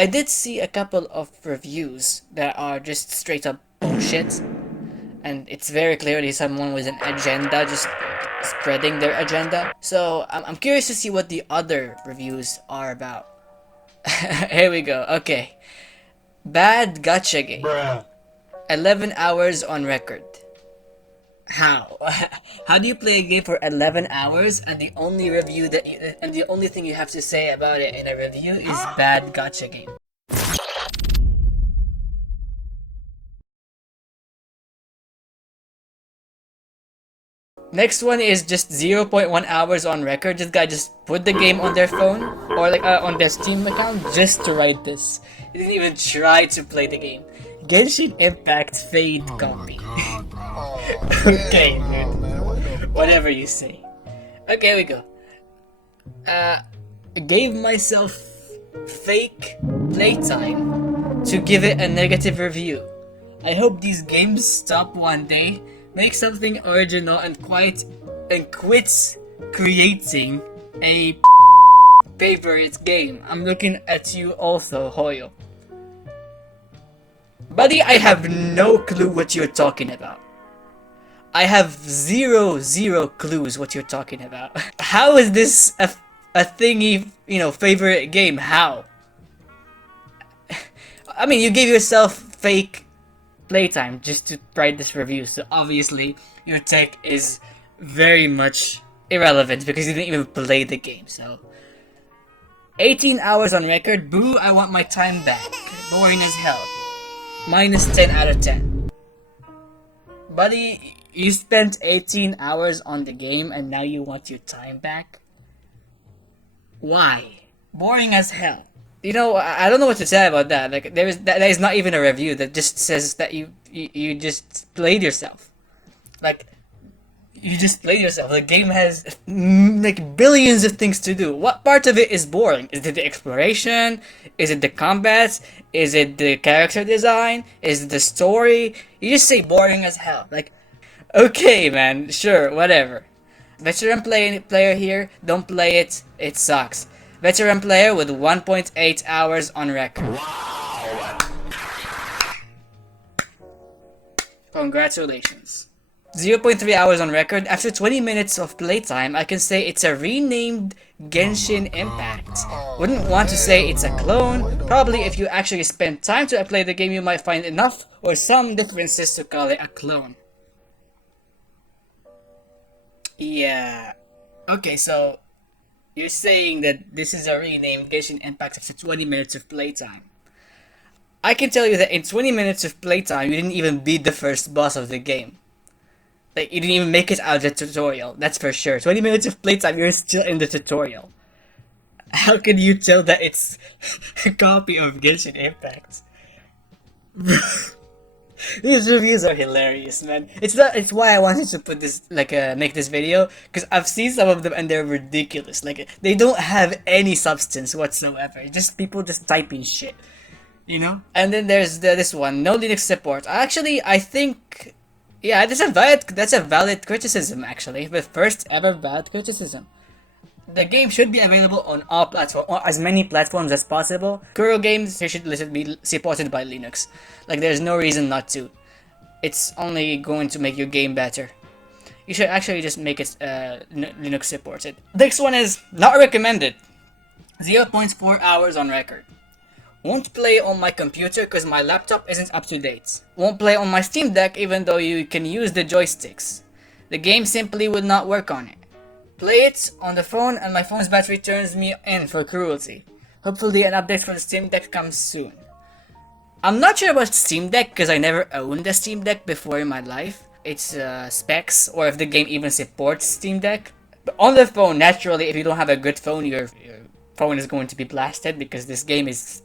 I did see a couple of reviews that are just straight up bullshit, and it's very clearly someone with an agenda just spreading their agenda. So I'm curious to see what the other reviews are about. Here we go. Okay. Bad Gacha Game. Bruh. 11 hours on record. How? How do you play a game for 11 hours and the only review that and the only thing you have to say about it in a review is bad gacha game? Next one is just 0.1 hours on record. This guy just put the game on their phone or like on their Steam account just to write this. He didn't even try to play the game. Genshin Impact Fade copy. Okay, dude. Whatever you say. Okay, here we go. Gave myself fake playtime to give it a negative review. I hope these games stop one day, make something original and quits creating a favorite game. I'm looking at you also, Hoyo. Buddy, I have no clue what you're talking about. I have zero clues what you're talking about. How is this a thingy, favorite game? How? I mean, you gave yourself fake playtime just to write this review, so obviously your take is very much irrelevant because you didn't even play the game, so. 18 hours on record, boo, I want my time back. Boring as hell. Minus 10 out of 10. Buddy, you spent 18 hours on the game and now you want your time back? Why? Boring as hell. I don't know what to say about that. Like, that is not even a review. That just says that you just played yourself. Like, you just played yourself. The game has like billions of things to do. What part of it is boring? Is it the exploration? Is it the combat? Is it the character design? Is it the story? You just say boring as hell. Like, okay, man, sure, whatever. Veteran player here, don't play it. It sucks. Veteran player with 1.8 hours on record. Wow. Congratulations. 0.3 hours on record. After 20 minutes of playtime, I can say it's a renamed Genshin Impact. Wouldn't want to say it's a clone. Probably if you actually spend time to play the game, you might find enough or some differences to call it a clone. Yeah. Okay, so you're saying that this is a renamed Genshin Impact after 20 minutes of playtime. I can tell you that in 20 minutes of playtime, you didn't even beat the first boss of the game. Like, you didn't even make it out of the tutorial, that's for sure. 20 minutes of playtime, you're still in the tutorial. How can you tell that it's a copy of Genshin Impact? These reviews are hilarious, man. It's why I wanted to put this, make this video, because I've seen some of them and they're ridiculous. Like, they don't have any substance whatsoever. Just people just typing shit, And then there's this one, no Linux support. Actually, I think, yeah, that's a valid criticism, actually. The first ever valid criticism. The game should be available on all platforms, or as many platforms as possible. Kuro games should be supported by Linux. Like, there's no reason not to. It's only going to make your game better. You should actually just make it Linux supported. Next one is not recommended. 0.4 hours on record. Won't play on my computer because my laptop isn't up to date. Won't play on my Steam Deck even though you can use the joysticks. The game simply would not work on it. Play it on the phone and my phone's battery turns me in for cruelty. Hopefully an update for the Steam Deck comes soon. I'm not sure about Steam Deck because I never owned a Steam Deck before in my life. Its specs or if the game even supports Steam Deck. But on the phone, naturally, if you don't have a good phone, your phone is going to be blasted because this game is,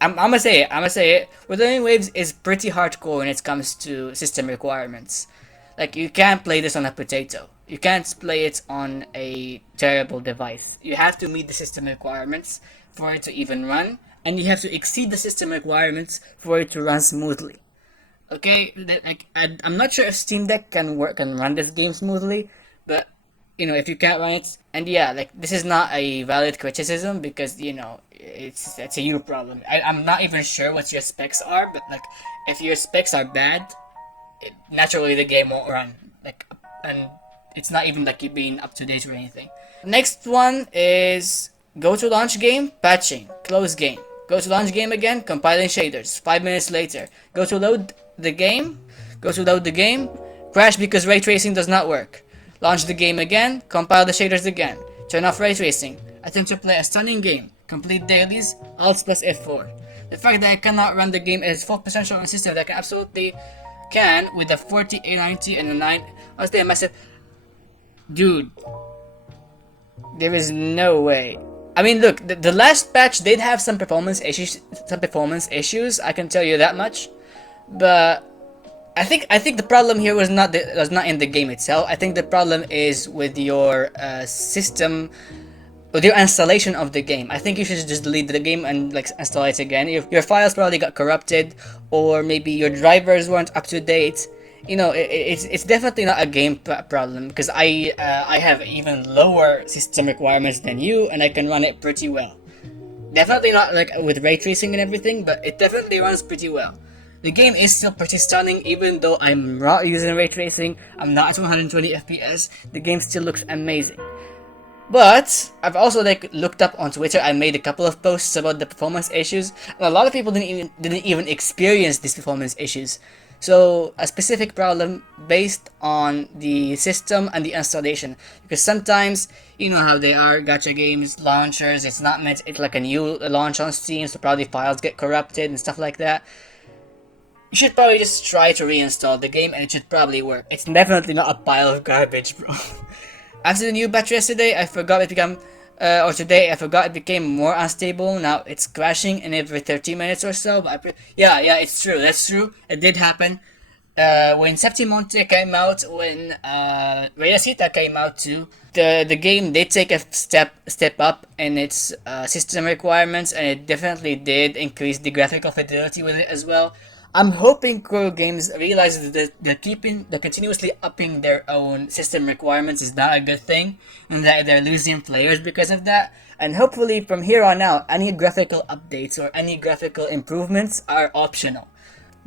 I'm gonna say it. Wuthering Waves is pretty hardcore when it comes to system requirements. Like, you can't play this on a potato. You can't play it on a terrible device. You have to meet the system requirements for it to even run, and you have to exceed the system requirements for it to run smoothly. Okay, I'm not sure if Steam Deck can run this game smoothly, but if you can't run it, and yeah, like this is not a valid criticism because it's a you problem. I'm not even sure what your specs are, but like if your specs are bad, naturally the game won't run. Like, and it's not even like you being up to date or anything. Next one is go to launch game, patching, close game. Go to launch game again, compiling shaders. 5 minutes later, go to load the game, crash because ray tracing does not work. Launch the game again, compile the shaders again, turn off ray tracing. Attempt to play a stunning game, complete dailies, Alt plus F4. The fact that I cannot run the game at its full potential on a system that can absolutely with a 40, A90, and a 9. Honestly, a massive. Dude, there is no way. I mean, look, the last patch did have some performance issues. I can tell you that much. But I think the problem here was not in the game itself. I think the problem is with your system, with your installation of the game. I think you should just delete the game and like install it again. Your files probably got corrupted, or maybe your drivers weren't up to date. It's definitely not a game problem because I have even lower system requirements than you, and I can run it pretty well. Definitely not like with ray tracing and everything, but it definitely runs pretty well. The game is still pretty stunning, even though I'm not using ray tracing. I'm not at 120 FPS. The game still looks amazing. But I've also looked up on Twitter. I made a couple of posts about the performance issues, and a lot of people didn't even experience these performance issues. So a specific problem based on the system and the installation, because sometimes you know how they are gacha games launchers. It's not meant. It's like a new launch on Steam, so probably files get corrupted and stuff like that. You should probably just try to reinstall the game, and it should probably work. It's definitely not a pile of garbage, bro. After the new patch yesterday, I forgot it became, or today, I forgot it became more unstable. Now it's crashing in every 30 minutes or so. But yeah, it's true. That's true. It did happen. When Septimonte came out, when Reyesita came out too, the game did take a step up in its system requirements, and it definitely did increase the graphical fidelity with it as well. I'm hoping Kuro Games realizes that they're continuously upping their own system requirements is not a good thing, and that they're losing players because of that. And hopefully from here on out, any graphical updates or any graphical improvements are optional.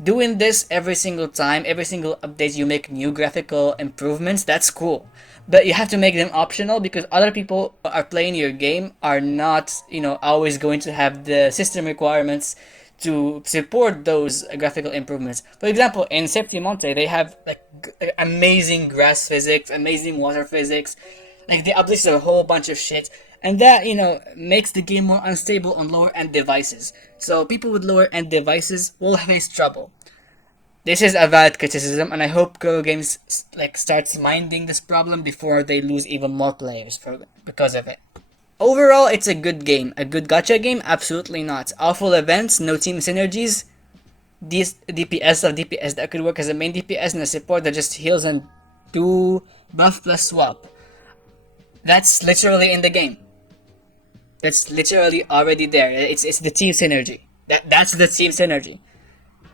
Doing this every single time, every single update you make new graphical improvements, that's cool. But you have to make them optional because other people who are playing your game are not, always going to have the system requirements to support those graphical improvements. For example, in Septimonte, they have amazing grass physics, amazing water physics. Like they updated a whole bunch of shit, and that makes the game more unstable on lower end devices. So people with lower end devices will face trouble. This is a valid criticism, and I hope Go Games starts minding this problem before they lose even more players because of it. Overall, it's a good game. A good gacha game? Absolutely not. Awful events, no team synergies, DPS of DPS that could work as a main DPS and a support that just heals and do buff plus swap. That's literally in the game. That's literally already there. It's the team synergy. That's the team synergy.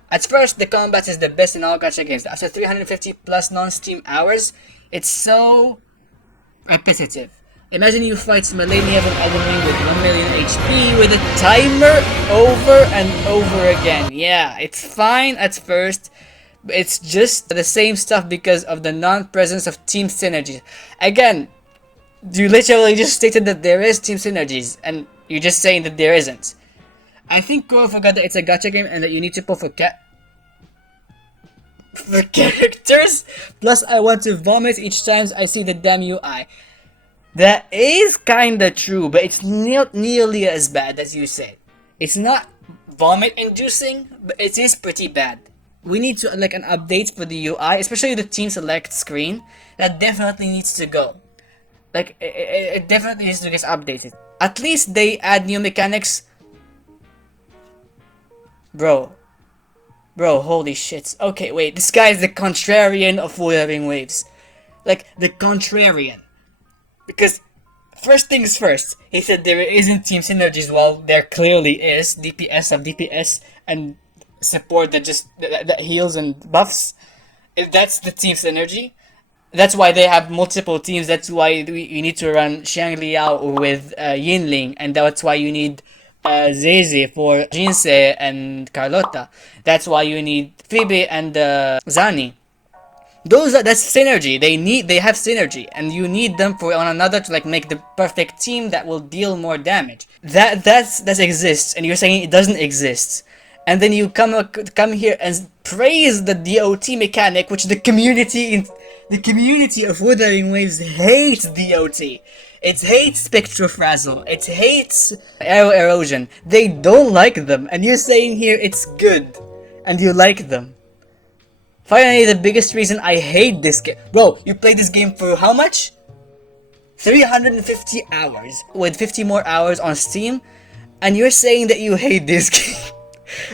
At first, the combat is the best in all gacha games. After 350 plus non-Steam hours, it's so repetitive. Imagine you fight Millennium and Elden Ring with 1 million HP with a timer over and over again. Yeah, it's fine at first, but it's just the same stuff because of the non-presence of team synergies. Again, you literally just stated that there is team synergies, and you're just saying that there isn't. I think Kuro forgot that it's a gacha game and that you need to pull for characters. Plus, I want to vomit each time I see the damn UI. That is kinda true, but it's not nearly as bad as you said. It's not vomit-inducing, but it is pretty bad. We need to an update for the UI, especially the team select screen. That definitely needs to go. It definitely needs to get updated. At least they add new mechanics. Bro, holy shit. Okay, wait, this guy is the contrarian of Wuthering Waves. The contrarian. Because, first things first, he said there isn't team synergies while there clearly is. DPS of DPS and support that heals and buffs. That's the team synergy. That's why they have multiple teams. That's why you need to run Xiang Liao with Yinling, and that's why you need Zeze for Jinsei and Carlotta. That's why you need Phoebe and Zani. That's synergy. They have synergy, and you need them for one another to like make the perfect team that will deal more damage. That exists, and you're saying it doesn't exist, and then you come here and praise the DOT mechanic, which the community of Wuthering Waves hates DOT. It hates Spectrofrazzle. It hates Arrow Erosion. They don't like them, and you're saying here it's good, and you like them. Finally, the biggest reason I hate this game. Bro, you played this game for how much? 350 hours. With 50 more hours on Steam. And you're saying that you hate this game.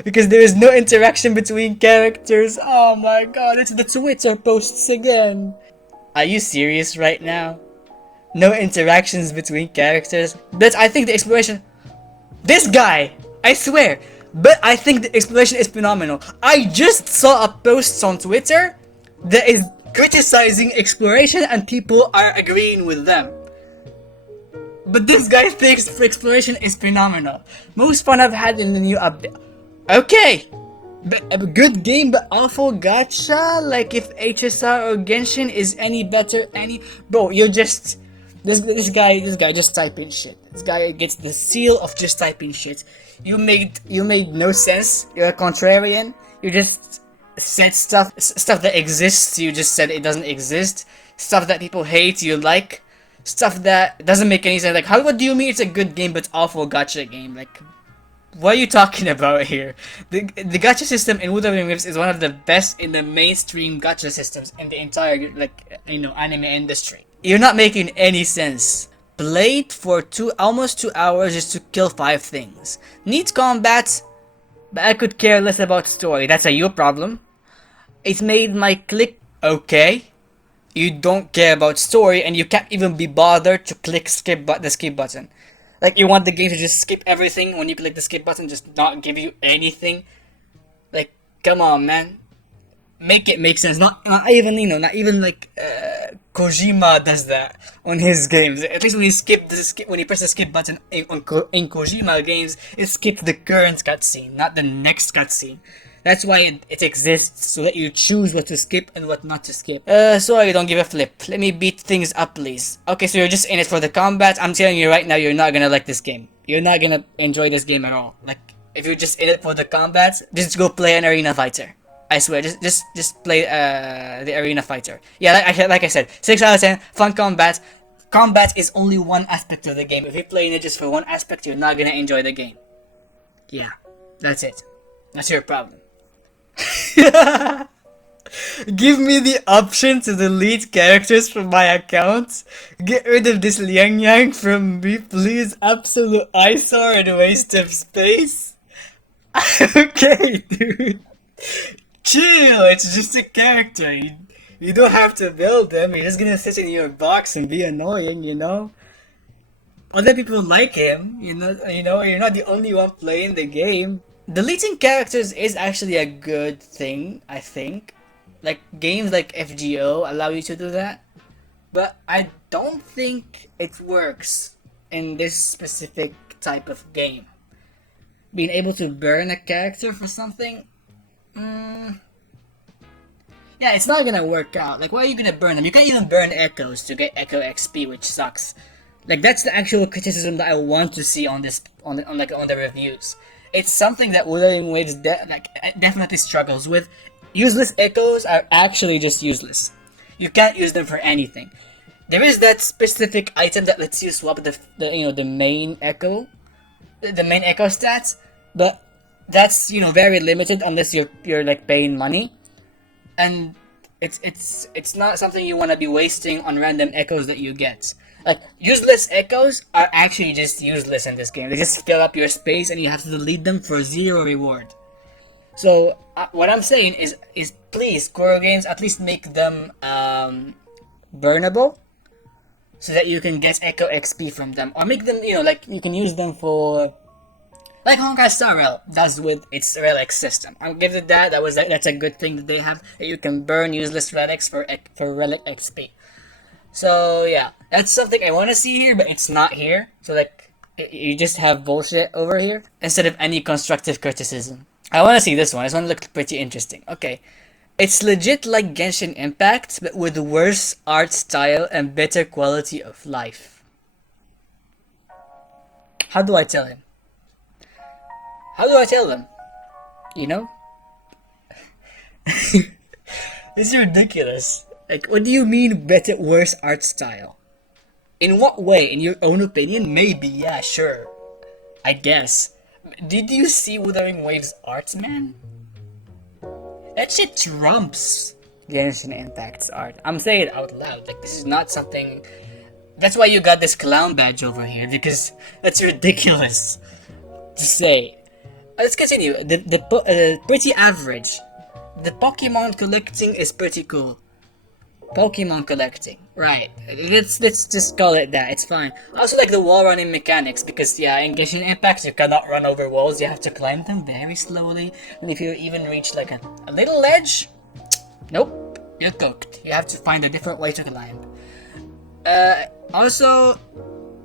Because there is no interaction between characters. Oh my god, it's the Twitter posts again. Are you serious right now? No interactions between characters? But I think the exploration... This guy! I swear! But I think the exploration is phenomenal. I just saw a post on Twitter that is criticizing exploration and people are agreeing with them. But this guy thinks exploration is phenomenal. Most fun I've had in the new update. Okay! But a good game but awful gacha? Like if HSR or Genshin is any better, Bro, you're just... This guy just typing shit. This guy gets the seal of just typing shit. You made no sense. You're a contrarian. You just said stuff that exists. You just said it doesn't exist. Stuff that people hate. You like stuff that doesn't make any sense. Like what do you mean it's a good game but awful gacha game? Like what are you talking about here? The gacha system in Wuthering Waves is one of the best in the mainstream gacha systems in the entire anime industry. You're not making any sense. Played for almost 2 hours just to kill 5 things. Neat combat, but I could care less about story. That's a you problem. It made my click okay. You don't care about story and you can't even be bothered to click the skip button. Like you want the game to just skip everything when you click the skip button, just not give you anything. Like come on, man. Make it make sense. Not even like Kojima does that on his games. At least when you press the skip button in Kojima games, it skips the current cutscene, not the next cutscene. That's why it exists, so that you choose what to skip and what not to skip. Sorry, don't give a flip. Let me beat things up, please. Okay, so you're just in it for the combat. I'm telling you right now, you're not gonna like this game. You're not gonna enjoy this game at all. Like, if you're just in it for the combat, just go play an arena fighter. I swear, just play the arena fighter. Yeah, like I said, 6 out of 10, fun combat. Combat is only one aspect of the game. If you're playing it just for one aspect, you're not gonna enjoy the game. Yeah, that's it. That's your problem. Give me the option to delete characters from my account. Get rid of this Liang Yang from me, please. Absolute eyesore and waste of space. Okay, dude. Chill, it's just a character. You don't have to build them. You're just gonna sit in your box and be annoying, Other people like him, you're not the only one playing the game. Deleting characters is actually a good thing, I think. Like, games like FGO allow you to do that. But I don't think it works in this specific type of game. Being able to burn a character for something... Yeah, it's not gonna work out. Like, why are you gonna burn them? You can't even burn echoes to get echo XP, which sucks. Like, that's the actual criticism that I want to see on the reviews. It's something that Wuthering Waves definitely struggles with. Useless echoes are actually just useless. You can't use them for anything. There is that specific item that lets you swap the main echo, stats, but that's very limited unless you're like paying money, and it's not something you want to be wasting on random echoes that you get. Like, useless echoes are actually just useless in this game. They just fill up your space and you have to delete them for 0 reward. So, what I'm saying is please, Koro games, at least make them burnable, so that you can get Echo XP from them. Or make them, you can use them for Like Honkai Star Rail does with its relic system. I'll give it that. That's a good thing that they have. That you can burn useless relics for relic XP. So yeah, that's something I want to see here, but it's not here. So like, you just have bullshit over here instead of any constructive criticism. I want to see this one. This one looked pretty interesting. Okay, it's legit like Genshin Impact, but with worse art style and better quality of life. How do I tell him? How do I tell them? You know? This is ridiculous. Like, what do you mean better, worse art style? In what way? In your own opinion? Maybe, yeah, sure. I guess. Did you see Wuthering Waves art, man? That shit trumps Genshin Impact's art. I'm saying it out loud. Like, this is not something... That's why you got this clown badge over here, because that's ridiculous to say. Let's continue. Pretty average. The Pokemon collecting is pretty cool. Pokemon collecting, right? Let's just call it that. It's fine. I also like the wall running mechanics because yeah, in Genshin Impact you cannot run over walls. You have to climb them very slowly. And if you even reach like a little ledge, nope, you're cooked. You have to find a different way to climb. Also,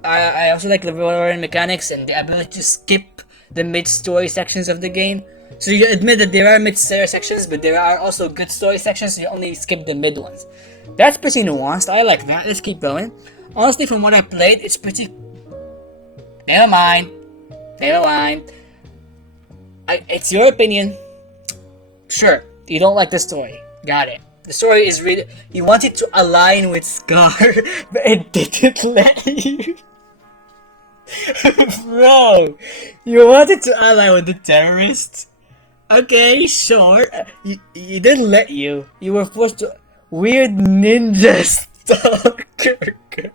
I also like the wall running mechanics and the ability to skip the mid-story sections of the game. So you admit that there are mid-story sections, but there are also good story sections, so you only skip the mid ones. That's pretty nuanced. I like that. Let's keep going. Honestly, from what I played, it's pretty... Never mind. Never mind. It's your opinion. Sure, you don't like the story. Got it. The story is really... You want it to align with Scar, but it didn't let you. Bro, you wanted to ally with the terrorists? Okay, sure. You didn't let you. You were forced to... Weird ninja stalker girl.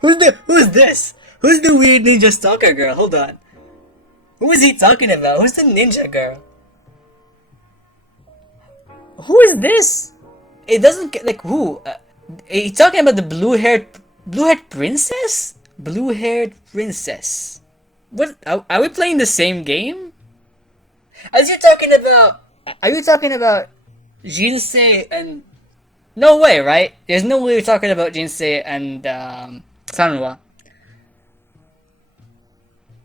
Who's this? Who's the weird ninja stalker girl? Hold on. Who is he talking about? Who's the ninja girl? Who is this? It doesn't get like who? Are you talking about the blue-haired princess? Blue-haired princess. What? Are we playing the same game? Are you talking about Jinsei and... No way, right? There's no way you're talking about Jinsei and Sanwa.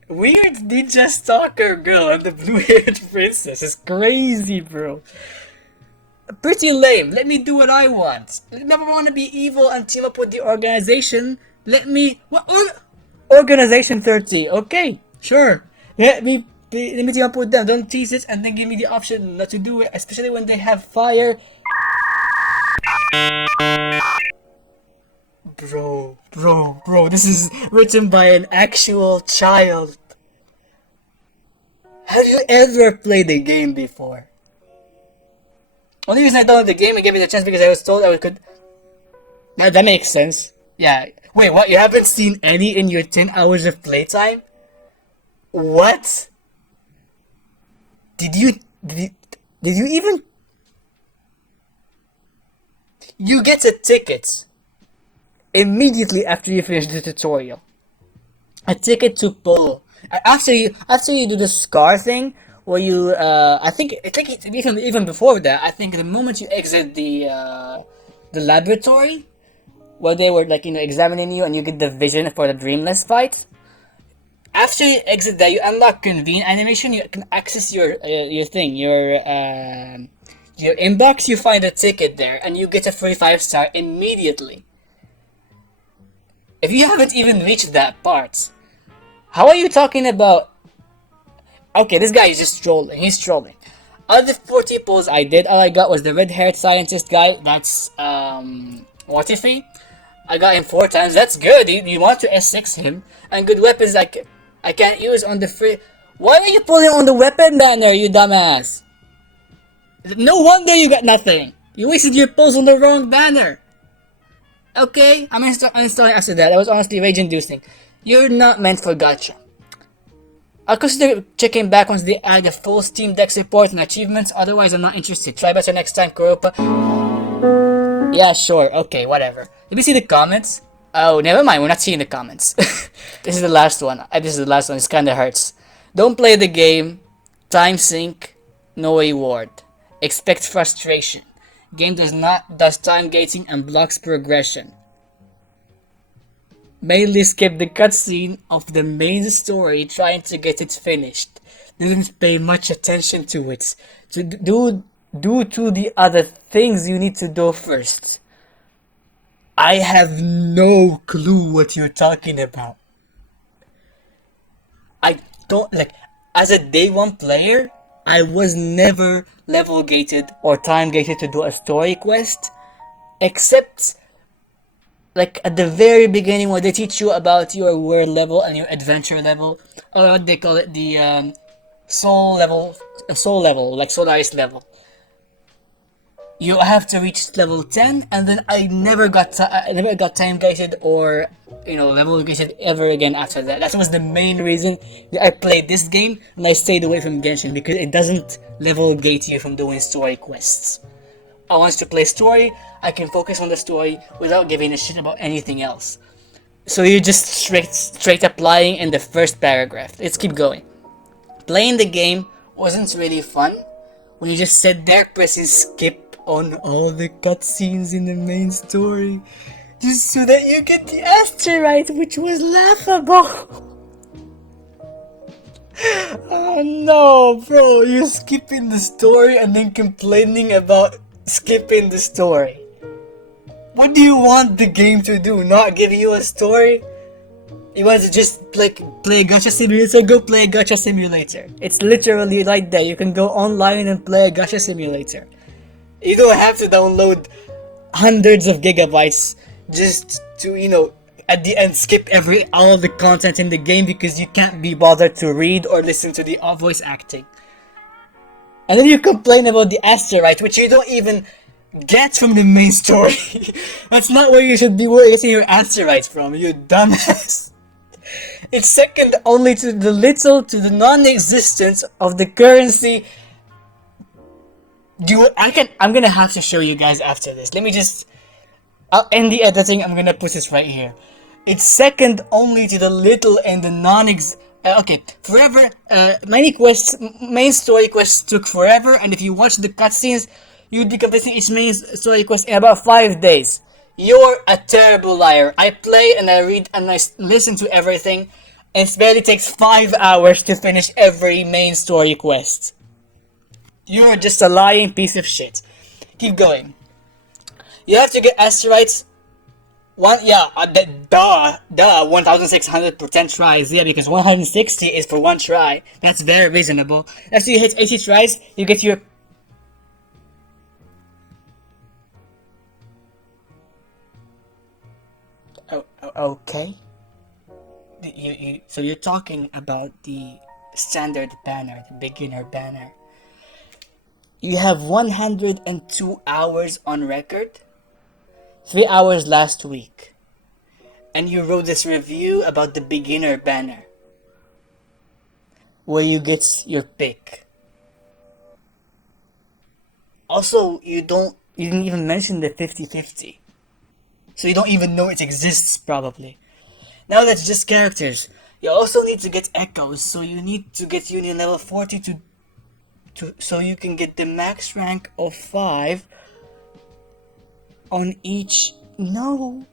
Weird ninja stalker girl and the blue-haired princess is crazy, bro. Pretty lame. Let me do what I want. I never want to be evil and team up with the organization. Let me... What? Organization 30. Okay, sure. Let me team up with them. Don't tease it and then give me the option not to do it, especially when they have fire. Bro, this is written by an actual child. Have you ever played a game before? Only reason I downloaded the game and gave it a chance because I was told I could... That makes sense. Yeah. Wait, what? You haven't seen any in your 10 hours of playtime? What? Did you even... You get a ticket immediately after you finish the tutorial. A ticket to pull. After you do the Scar thing, where you I think even before that, I think the moment you exit the laboratory, where they were like examining you and you get the vision for the Dreamless fight. After you exit that, you unlock Convene animation. You can access your thing, your inbox. You find a ticket there, and you get a free 5-star immediately. If you haven't even reached that part, how are you talking about? Okay, this guy is just trolling. He's trolling. Out of the 40 pulls I did, all I got was the red-haired scientist guy. That's Mortifi. I got him 4 times. That's good. You want to S6 him, and good weapons I can't use on the free. Why are you pulling on the weapon banner, you dumbass? No wonder you got nothing. You wasted your pulls on the wrong banner. Okay, I'm uninstalling after that. That was honestly rage-inducing. You're not meant for gacha. I'll consider checking back once they add a full Steam Deck support and achievements. Otherwise, I'm not interested. Try better next time, Kuropa. Yeah, sure. Okay, whatever. Let me see the comments. Oh, never mind. We're not seeing the comments. This is the last one. This is the last one. This kind of hurts. Don't play the game. Time sink. No reward. Expect frustration. Game does time gating and blocks progression. Mainly skip the cutscene of the main story trying to get it finished. Didn't pay much attention to it. To do to the other things you need to do first. I have no clue what you're talking about. I don't like as a day one player, I was never level gated or time gated to do a story quest, except like at the very beginning where they teach you about your world level and your adventure level, or what they call it, the soul level, like Solaris level. You have to reach level 10, and then I never got time gated or level gated ever again after that. That was the main reason that I played this game and I stayed away from Genshin, because it doesn't level gate you from doing story quests. I want to play story, I can focus on the story without giving a shit about anything else. So you're just straight up lying in the first paragraph. Let's keep going. Playing the game wasn't really fun when you just sit there pressing skip on all the cutscenes in the main story just so that you get the asteroid, which was laughable. Oh no, bro, you're skipping the story and then complaining about skipping the story. What do you want the game to do? Not give you a story? You want to just play a gacha simulator? Go play a gacha simulator. It's literally right there. You can go online and play a gacha simulator. You don't have to download hundreds of gigabytes just to, at the end skip all the content in the game because you can't be bothered to read or listen to the voice acting. And then you complain about the asteroid, which you don't even get from the main story. That's not where you should be getting your asteroids from, you dumbass. It's second only to the non-existence of the currency. I'm gonna have to show you guys after this. I'll end the editing, I'm gonna put this right here. It's second only to the little and the forever, main story quests took forever, and if you watch the cutscenes, you'd be completing each main story quest in about 5 days. You're a terrible liar. I play and I read and I listen to everything, and it barely takes 5 hours to finish every main story quest. You're just a lying piece of shit. Keep going. You have to get asteroids. 1,600 per 10 tries. Yeah, because 160 is for 1 try. That's very reasonable. After you hit 80 tries, you get your... Okay. So you're talking about the standard banner, the beginner banner. You have 102 hours on record. 3 hours last week. And you wrote this review about the beginner banner, where you get your pick. Also, you didn't even mention the 50-50. So you don't even know it exists, probably. Now that's just characters. You also need to get echoes, so you need to get Union level 40 so you can get the max rank of 5 on each... No!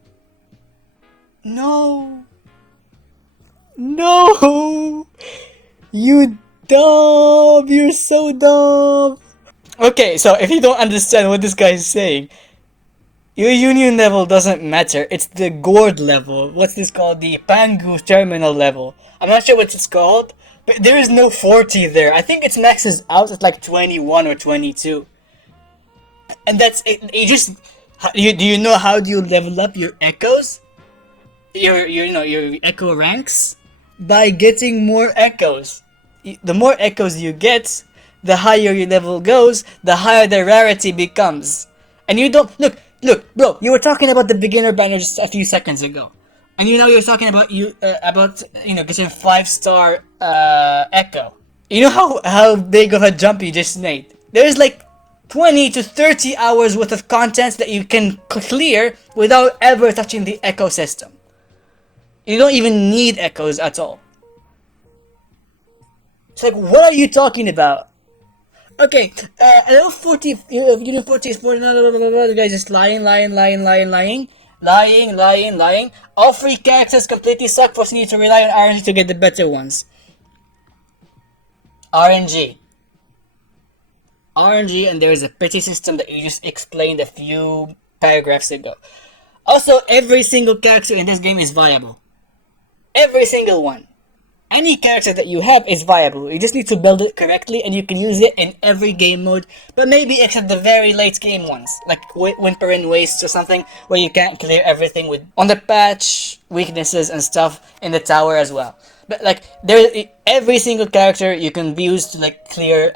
You dumb! You're so dumb! Okay, so if you don't understand what this guy is saying, your union level doesn't matter. It's the gourd level. What's this called? The Pangu terminal level. I'm not sure what it's called, but there is no 40 there. I think it maxes out at like 21 or 22. And that's it. Do you know how do you level up your echoes? Your echo ranks? By getting more echoes. The more echoes you get, the higher your level goes, the higher the rarity becomes. And you don't... Look, bro, you were talking about the beginner banner just a few seconds ago. And you're talking about getting 5-star echo. You know how big of a jump you just made? There's like 20 to 30 hours worth of content that you can clear without ever touching the echo system. You don't even need echoes at all. It's like, what are you talking about? Okay, hello 40, Unit 40 is 40, the guy's just lying. All three characters completely suck, forcing you to rely on RNG to get the better ones. RNG. And there is a petty system that you just explained a few paragraphs ago. Also, every single character in this game is viable. Every single one. Any character that you have is viable. You just need to build it correctly and you can use it in every game mode, but maybe except the very late game ones, like Wuthering Waves or something, where you can't clear everything with on the patch, weaknesses and stuff in the tower as well. But like every single character you can use to like clear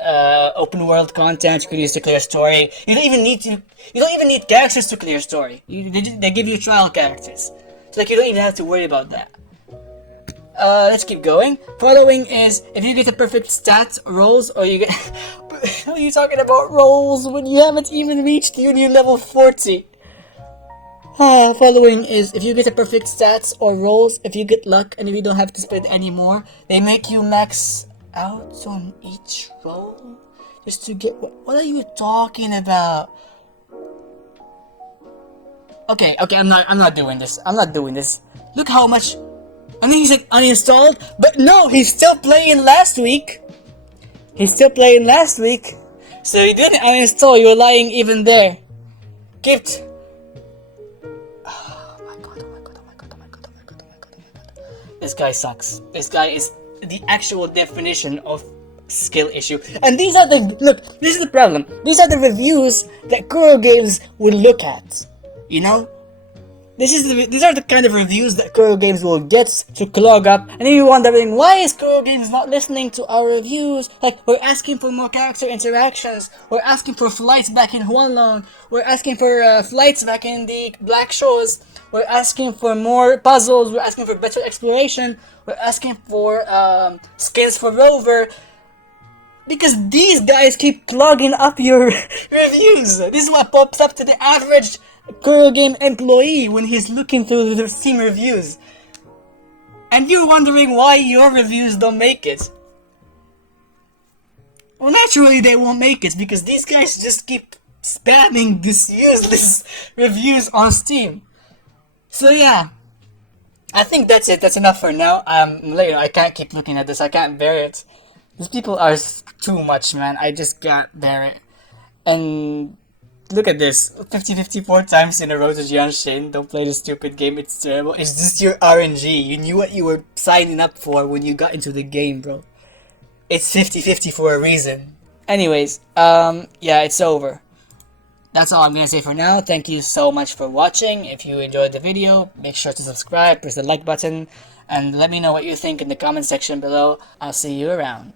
open world content. You can use to clear story. You don't even need characters to clear story. They give you trial characters, so like you don't even have to worry about that. Let's keep going. Following is if you get a perfect stat rolls, or you get. What are you talking about rolls when you haven't even reached Union level 40? Following is if you get a perfect stats or rolls, if you get luck, and if you don't have to spend any more, they make you max out on each roll just to get. What are you talking about? Okay, I'm not doing this. Look how much. And then he's like uninstalled, but no, he's still playing last week. So he didn't uninstall. You're lying even there. Gift. Oh my god. This guy sucks. This guy is the actual definition of skill issue. And these are this is the problem. These are the reviews that Kuro Games would look at. You know? These are the kind of reviews that Kuro Games will get to clog up, and then you're wondering, why is Kuro Games not listening to our reviews? Like, we're asking for more character interactions, we're asking for flights back in Huanglong, we're asking for flights back in the Black Shores, we're asking for more puzzles, we're asking for better exploration, we're asking for skins for Rover, because these guys keep clogging up your reviews. This is what pops up to the average Kuro Game employee when he's looking through the Steam reviews. And you're wondering why your reviews don't make it. Well, naturally they won't make it because these guys just keep spamming these useless reviews on Steam. So yeah, I think that's it. That's enough for now. I can't keep looking at this. I can't bear it. These people are too much, man. I just can't bear it. And look at this. 54 times in a row to Jianshin. Don't play this stupid game. It's terrible. It's just your RNG. You knew what you were signing up for when you got into the game, bro. It's 50-50 for a reason. Anyways, yeah, it's over. That's all I'm gonna say for now. Thank you so much for watching. If you enjoyed the video, make sure to subscribe, press the like button, and let me know what you think in the comment section below. I'll see you around.